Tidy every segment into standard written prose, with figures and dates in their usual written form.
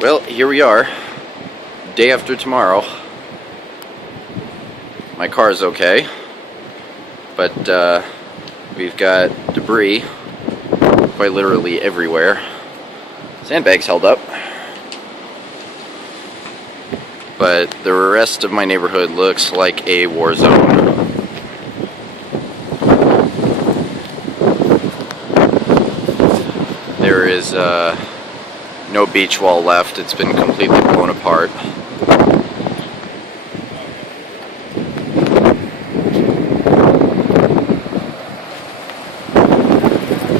Well, here we are, day after tomorrow. My car is okay, but we've got debris quite literally everywhere. Sandbags held up, but the rest of my neighborhood looks like a war zone. There is no beach wall left. It's been completely blown apart.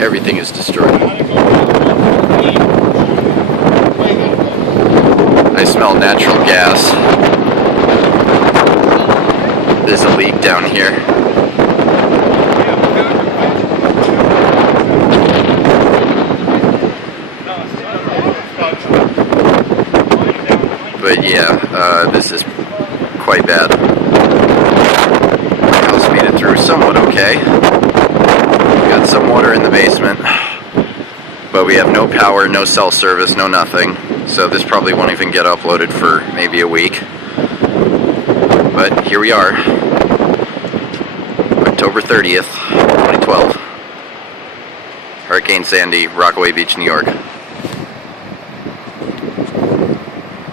Everything is destroyed. I smell natural gas. There's a leak down here. But yeah, this is quite bad. My house made it through somewhat okay. Got some water in the basement, but we have no power, no cell service, no nothing. So this probably won't even get uploaded for maybe a week. But here we are, October 30th, 2012. Hurricane Sandy, Rockaway Beach, New York.